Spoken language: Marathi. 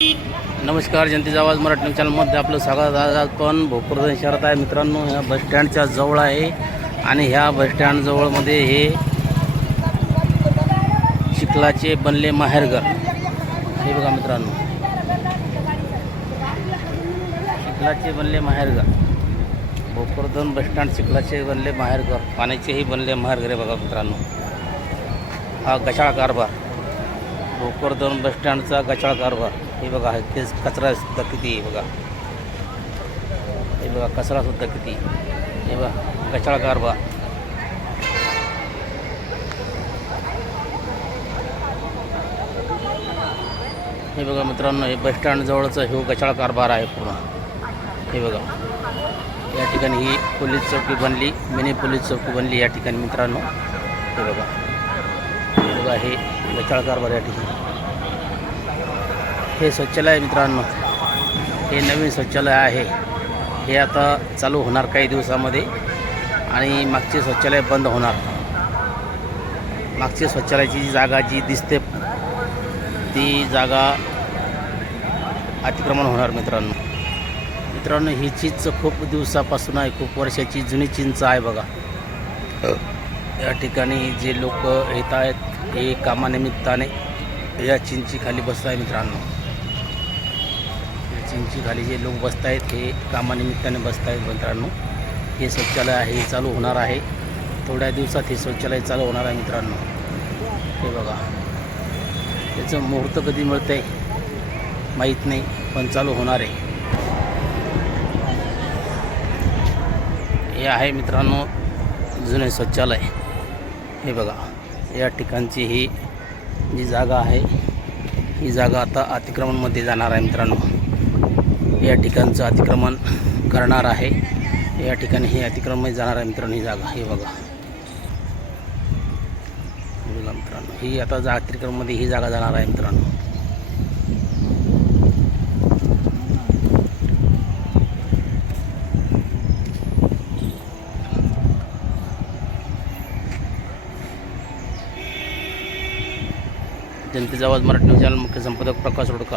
नमस्कार, जनतेचा आवाज मराठी न्यूज चॅनलमध्ये आपलं स्वागत आहे. आज आपण भोकरदन शहरात आहे मित्रांनो. ह्या बस स्टँडच्या जवळ आहे आणि ह्या बस स्टँड जवळमध्ये हे चिखलाचे बनले माहेरघर हे बघा मित्रांनो. चिखलाचे बनले माहेरघर, भोकरदन बस स्टँड चिखलाचे बनले माहेरघर, पाण्याचेही बनले माहेरघर आहे बघा मित्रांनो. हा गचाळ कारभार, भोकरदन बस स्टँडचा गचाळ कारभार. हे बघा, ते कचरा सुद्धा किती आहे बघा. हे बघा कचरा सुद्धा किती. हे बघा गचाळ कारभार. हे बघा मित्रांनो, हे बस स्टँड जवळचं हे गचाळ कारभार आहे पूर्ण. हे बघा, या ठिकाणी ही पोलीस चौकी बनली, मिनी पोलीस चौकी बनली या ठिकाणी मित्रांनो. हे बघा, हे बघा हे गचाळ कारभार या ठिकाणी. हे शौचालय मित्रांनो, हे नवीन शौचालय आहे. हे आता चालू होणार काही दिवसामध्ये आणि मागचे शौचालय बंद होणार. मागचे शौचालयाची जी जागा जी दिसते ती जागा अतिक्रमण होणार मित्रांनो. मित्रांनो, ही चिंच खूप दिवसापासून आहे, खूप वर्षाची जुनी चिंच आहे बघा. या ठिकाणी जे लोक येत आहेत हे कामानिमित्ताने या चिंची खाली बसत आहे मित्रांनो. चिंची खाली जे लोक बसत आहेत हे कामानिमित्ताने बसत आहेत मित्रांनो. हे शौचालय आहे, हे चालू होणार आहे थोड्या दिवसात. हे शौचालय चालू होणार आहे मित्रांनो. हे बघा, त्याचं मुहूर्त कधी मिळतं आहे माहीत नाही, पण चालू होणार आहे. हे आहे मित्रांनो जुने शौचालय. हे बघा, या ठिकाणची ही जी जागा आहे ही जागा आता अतिक्रमणमध्ये जाणार आहे मित्रांनो. या ठिकाणचं अतिक्रमण करणार आहे. या ठिकाणी हे अतिक्रमण जाणार आहे मित्रांनो. ही जागा हे बघा, हे बघा मित्रांनो, ही आता अतिक्रमणमध्ये ही जागा जाणार आहे मित्रांनो. जनतेचा आवाज मराठी न्यूज चॅनल मुख्य संपादक प्रकाश रोडकर.